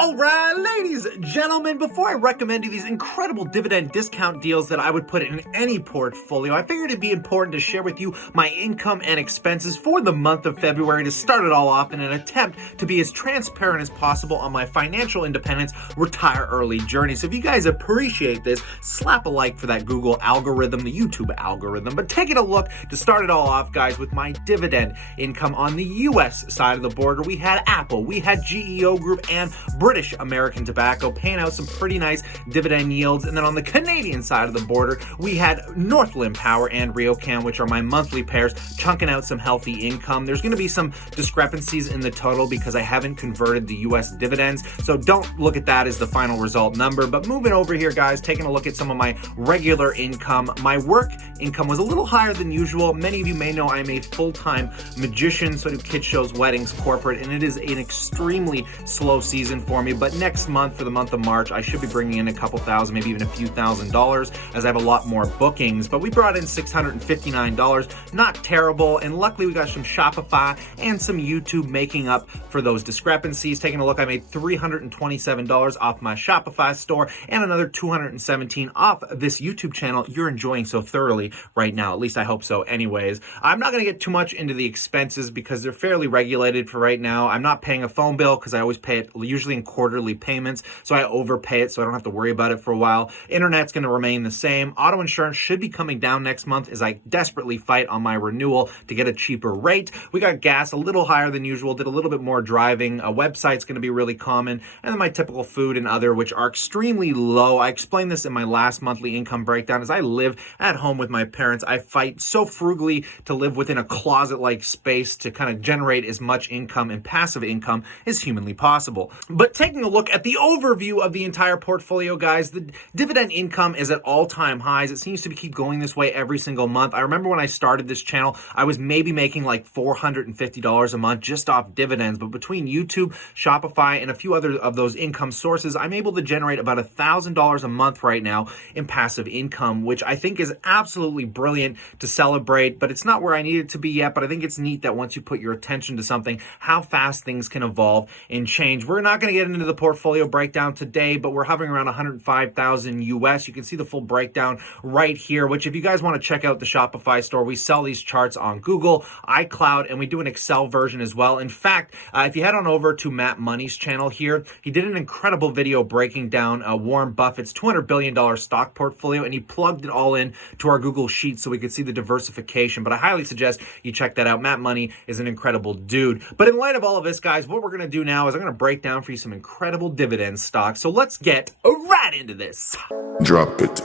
All right, ladies and gentlemen, before I recommend you these incredible dividend discount deals that I would put in any portfolio, I figured it'd be important to share with you my income and expenses for the month of February to start it all off in an attempt to be as transparent as possible on my financial independence retire early journey. So if you guys appreciate this, slap a like for that Google algorithm, the YouTube algorithm. But taking a look to start it all off, guys, with my dividend income on the US side of the border, we had Apple, we had GEO Group, and British American Tobacco paying out some pretty nice dividend yields. And then on the Canadian side of the border, we had Northland Power and RioCan, which are my monthly pairs, chunking out some healthy income. There's going to be some discrepancies in the total because I haven't converted the US dividends, so don't look at that as the final result number. But moving over here, guys, taking a look at some of my regular income, my work income was a little higher than usual. Many of you may know I'm a full-time magician, so I do kid shows, weddings, corporate, and it is an extremely slow season for me. But next month, for the month of March, I should be bringing in a couple thousand, maybe even a few $1,000s, as I have a lot more bookings. But we brought in $659, not terrible, and luckily we got some Shopify and some YouTube making up for those discrepancies. Taking a look, I made $327 off my Shopify store and another $217 off this YouTube channel you're enjoying so thoroughly right now. At least I hope so anyways. I'm not going to get too much into the expenses because they're fairly regulated for right now. I'm not paying a phone bill because I always pay it usually in quarterly payments, so I overpay it so I don't have to worry about it for a while. Internet's going to remain the same. Auto insurance should be coming down next month as I desperately fight on my renewal to get a cheaper rate. We got gas a little higher than usual, did a little bit more driving. A website's going to be really common, and then my typical food and other, which are extremely low. I explained this in my last monthly income breakdown. As I live at home with my parents, I fight so frugally to live within a closet-like space to kind of generate as much income and passive income as humanly possible. But taking a look at the overview of the entire portfolio, guys, the dividend income is at all-time highs. It seems to keep going this way every single month. I remember when I started this channel, I was maybe making like $450 a month just off dividends. But between YouTube, Shopify, and a few other of those income sources, I'm able to generate about $1,000 a month right now in passive income, which I think is absolutely brilliant to celebrate. But it's not where I need it to be yet. But I think it's neat that once you put your attention to something, how fast things can evolve and change. We're not going to get into the portfolio breakdown today, but we're hovering around 105,000 US. You can see the full breakdown right here, which if you guys want to check out the Shopify store, we sell these charts on Google, iCloud, and we do an Excel version as well. In fact, if you head on over to MattMoney's channel here, he did an incredible video breaking down Warren Buffett's $200 billion stock portfolio, and he plugged it all in to our Google Sheets so we could see the diversification. But I highly suggest you check that out. MattMoney is an incredible dude. But in light of all of this, guys, what we're going to do now is I'm going to break down for you some incredible dividend stocks. So let's get right into this. Drop it.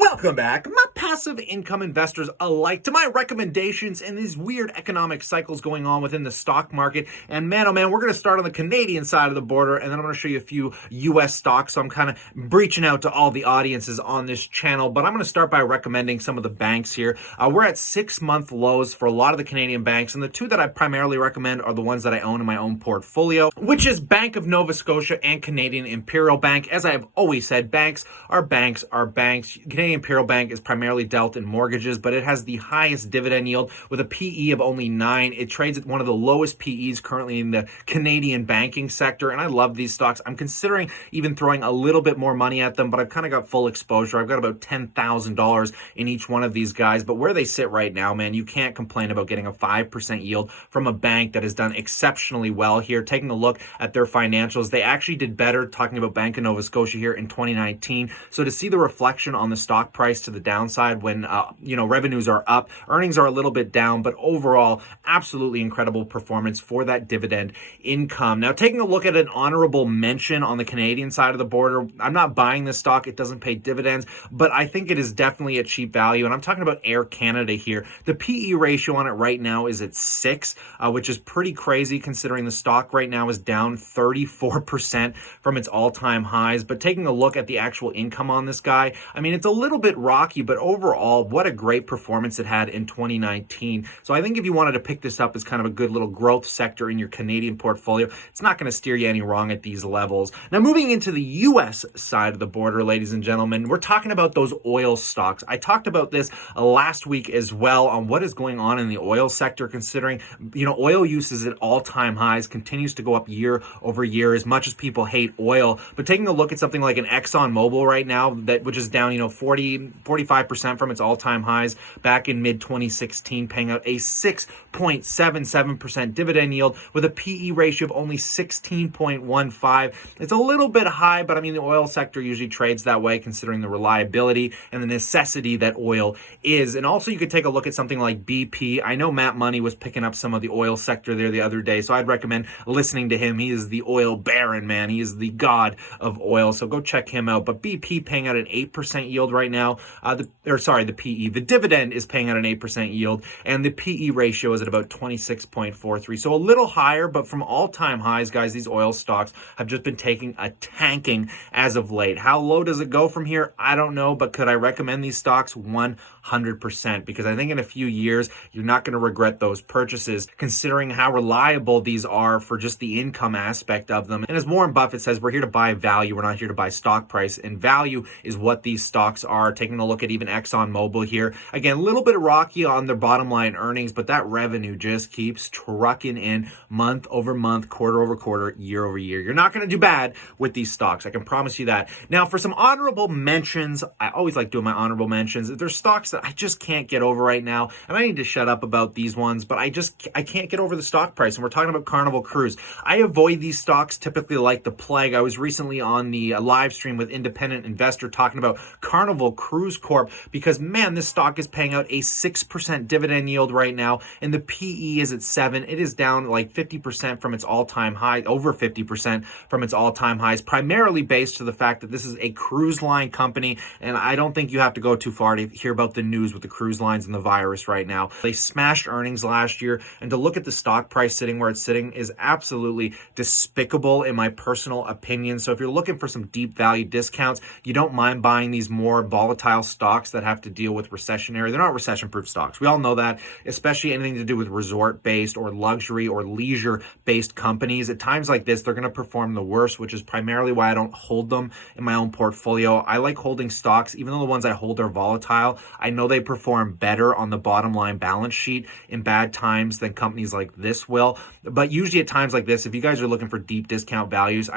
Welcome back, my passive income investors alike, to my recommendations in these weird economic cycles going on within the stock market. And man, oh man, we're going to start on the Canadian side of the border, and then I'm going to show you a few US stocks. So I'm kind of breaching out to all the audiences on this channel, but I'm going to start by recommending some of the banks here. We're at 6-month lows for a lot of the Canadian banks, and the two that I primarily recommend are the ones that I own in my own portfolio, which is Bank of Nova Scotia and Canadian Imperial Bank. As I have always said, banks are banks are banks. Canadian Imperial Bank is primarily dealt in mortgages, but it has the highest dividend yield with a PE of only 9. It trades at one of the lowest PEs currently in the Canadian banking sector, and I love these stocks. I'm considering even throwing a little bit more money at them, but I've kind of got full exposure. I've got about $10,000 in each one of these guys, but where they sit right now, man, you can't complain about getting a 5% yield from a bank that has done exceptionally well here. Taking a look at their financials, they actually did better, talking about Bank of Nova Scotia here, in 2019. So to see the reflection on the stock price to the downside when revenues are up, earnings are a little bit down, but overall absolutely incredible performance for that dividend income. Now, taking a look at an honorable mention on the Canadian side of the border, I'm not buying this stock. It doesn't pay dividends, but I think it is definitely a cheap value, and I'm talking about Air Canada here. The PE ratio on it right now is at 6, which is pretty crazy considering the stock right now is down 34% from its all-time highs. But taking a look at the actual income on this guy, I mean, it's a little bit bit rocky, but overall, what a great performance it had in 2019. So I think if you wanted to pick this up as kind of a good little growth sector in your Canadian portfolio, it's not going to steer you any wrong at these levels. Now, moving into the U.S. side of the border, ladies and gentlemen, we're talking about those oil stocks. I talked about this last week as well on what is going on in the oil sector, considering, oil use is at all-time highs, continues to go up year over year as much as people hate oil. But taking a look at something like an ExxonMobil right now, which is down, 45% from its all-time highs back in mid-2016, paying out a 6.77% dividend yield with a PE ratio of only 16.15. It's a little bit high, but the oil sector usually trades that way considering the reliability and the necessity that oil is. And also you could take a look at something like BP. I know MattMoney was picking up some of the oil sector there the other day, so I'd recommend listening to him. He is the oil baron, man. He is the god of oil, so go check him out. But BP paying out an 8% yield right now. The PE. The dividend is paying out an 8% yield, and the PE ratio is at about 26.43. So a little higher, but from all-time highs, guys, these oil stocks have just been taking a tanking as of late. How low does it go from here? I don't know, but could I recommend these stocks? 100%, because I think in a few years, you're not going to regret those purchases, considering how reliable these are for just the income aspect of them. And as Warren Buffett says, we're here to buy value. We're not here to buy stock price, and value is what these stocks are. Taking a look at even ExxonMobil here. Again, a little bit rocky on their bottom line earnings, but that revenue just keeps trucking in month over month, quarter over quarter, year over year. You're not going to do bad with these stocks. I can promise you that. Now, for some honorable mentions, I always like doing my honorable mentions. There's stocks that I just can't get over right now, and I need to shut up about these ones, but I can't get over the stock price, and we're talking about Carnival Cruise. I avoid these stocks typically like the plague. I was recently on the live stream with Independent Investor talking about Carnival Cruise Corp because, man, this stock is paying out a 6% dividend yield right now, and the PE is at 7. It is down like 50% from its all-time high, over 50% from its all-time highs, primarily based to the fact that this is a cruise line company, and I don't think you have to go too far to hear about the news with the cruise lines and the virus right now. They smashed earnings last year, and to look at the stock price sitting where it's sitting is absolutely despicable in my personal opinion. So if you're looking for some deep value discounts, you don't mind buying these more volatile stocks that have to deal with recessionary. They're not recession-proof stocks. We all know that, especially anything to do with resort-based or luxury or leisure-based companies. At times like this, they're going to perform the worst, which is primarily why I don't hold them in my own portfolio. I like holding stocks, even though the ones I hold are volatile. I know they perform better on the bottom line balance sheet in bad times than companies like this will. But usually at times like this, if you guys are looking for deep discount values,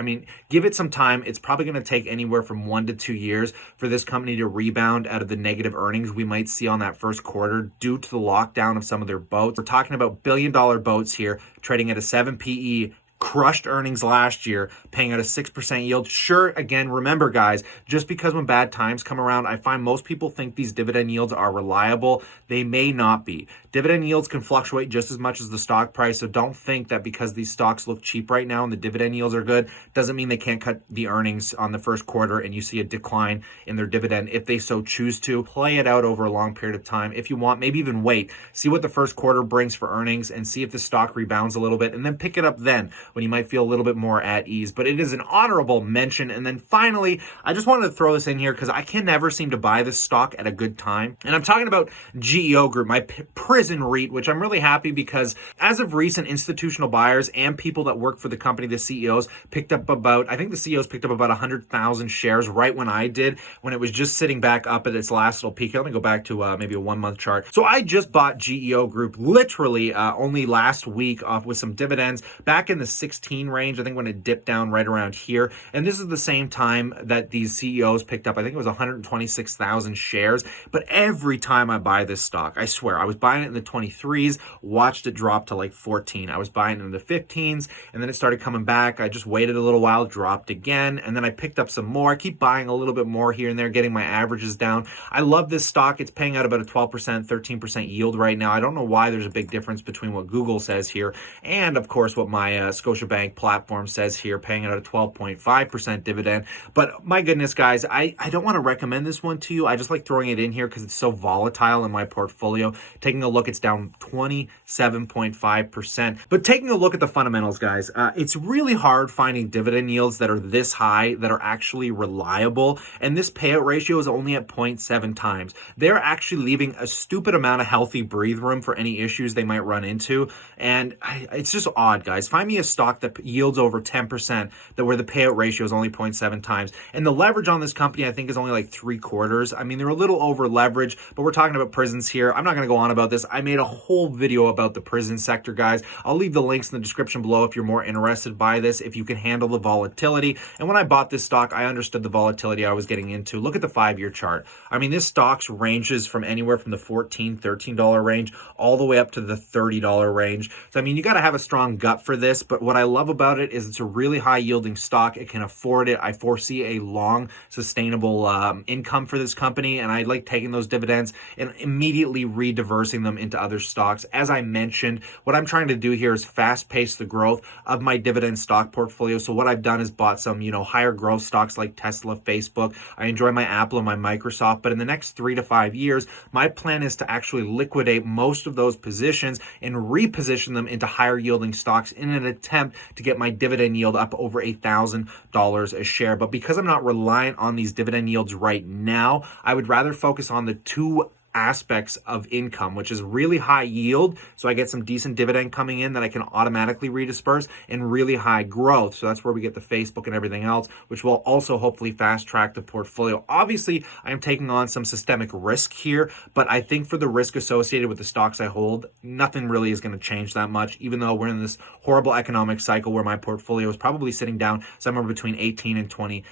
give it some time. It's probably going to take anywhere from 1 to 2 years for this company to rebound out of the negative earnings we might see on that first quarter due to the lockdown of some of their boats. We're talking about billion-dollar boats here, trading at a 7 PE, crushed earnings last year, paying out a 6% yield. Sure, again, remember, guys, just because when bad times come around, I find most people think these dividend yields are reliable. They may not be. Dividend yields can fluctuate just as much as the stock price, so don't think that because these stocks look cheap right now and the dividend yields are good, doesn't mean they can't cut the earnings on the first quarter and you see a decline in their dividend if they so choose to. Play it out over a long period of time. If you want, maybe even wait. See what the first quarter brings for earnings and see if the stock rebounds a little bit, and then pick it up then when you might feel a little bit more at ease. But it is an honorable mention. And then finally, I just wanted to throw this in here because I can never seem to buy this stock at a good time. And I'm talking about GEO Group, my prison REIT, which I'm really happy because as of recent, institutional buyers and people that work for the company, the CEOs, picked up about 100,000 shares right when I did, when it was just sitting back up at its last little peak. Let me go back to maybe a 1 month chart. So I just bought GEO Group literally only last week off with some dividends back in the 16 range, I think, when it dipped down right around here. And this is the same time that these CEOs picked up, I think it was 126,000 shares. But every time I buy this stock, I swear, I was buying it in the 23s, watched it drop to like 14. I was buying it in the 15s, and then it started coming back. I just waited a little while, dropped again, and then I picked up some more. I keep buying a little bit more here and there, getting my averages down. I love this stock. It's paying out about a 12%, 13% yield right now. I don't know why there's a big difference between what Google says here and, of course, what my Scotiabank platform says here, paying out a 12.5% dividend. But my goodness, guys, I don't want to recommend this one to you. I just like throwing it in here because it's so volatile in my portfolio. Taking a look, it's down 27.5%. But taking a look at the fundamentals, guys, it's really hard finding dividend yields that are this high, that are actually reliable. And this payout ratio is only at 0.7 times. They're actually leaving a stupid amount of healthy breathe room for any issues they might run into. And it's just odd, guys. Find me a stock that yields over 10%, that where the payout ratio is only 0.7 times. And the leverage on this company, I think, is only like 3/4. I mean, they're a little over leveraged, but we're talking about prisons here. I'm not going to go on about this. I made a whole video about the prison sector, guys. I'll leave the links in the description below if you're more interested by this, if you can handle the volatility. And when I bought this stock, I understood the volatility I was getting into. Look at the 5-year chart. I mean, this stock's ranges from anywhere from the $14, $13 range all the way up to the $30 range. So, I mean, you got to have a strong gut for this, but what I love about it is it's a really high yielding stock. It can afford it. I foresee a long, sustainable income for this company, and I like taking those dividends and immediately rediversing them into other stocks. As I mentioned, what I'm trying to do here is fast pace the growth of my dividend stock portfolio. So what I've done is bought some, higher growth stocks like Tesla, Facebook. I enjoy my Apple and my Microsoft, but in the next 3 to 5 years, my plan is to actually liquidate most of those positions and reposition them into higher yielding stocks in an attempt to get my dividend yield up over $1,000 a share. But because I'm not reliant on these dividend yields right now, I would rather focus on the two aspects of income, which is really high yield, so I get some decent dividend coming in that I can automatically redisperse, and really high growth. So that's where we get the Facebook and everything else, which will also hopefully fast track the portfolio. Obviously, I am taking on some systemic risk here, but I think for the risk associated with the stocks I hold, nothing really is going to change that much, even though we're in this horrible economic cycle where my portfolio is probably sitting down somewhere between $18,000 and $20,000.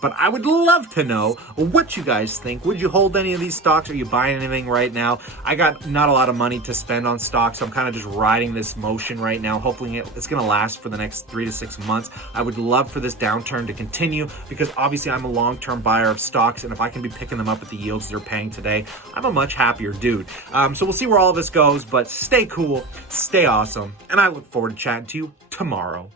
But I would love to know what you guys think. Would you hold any of these stocks? Are you buying anything right now? I got not a lot of money to spend on stocks, so I'm kind of just riding this motion right now. Hopefully it's going to last for the next 3 to 6 months. I would love for this downturn to continue because obviously I'm a long-term buyer of stocks, and if I can be picking them up at the yields they're paying today, I'm a much happier dude. So we'll see where all of this goes, but stay cool, stay awesome, and I look forward to chatting to you tomorrow.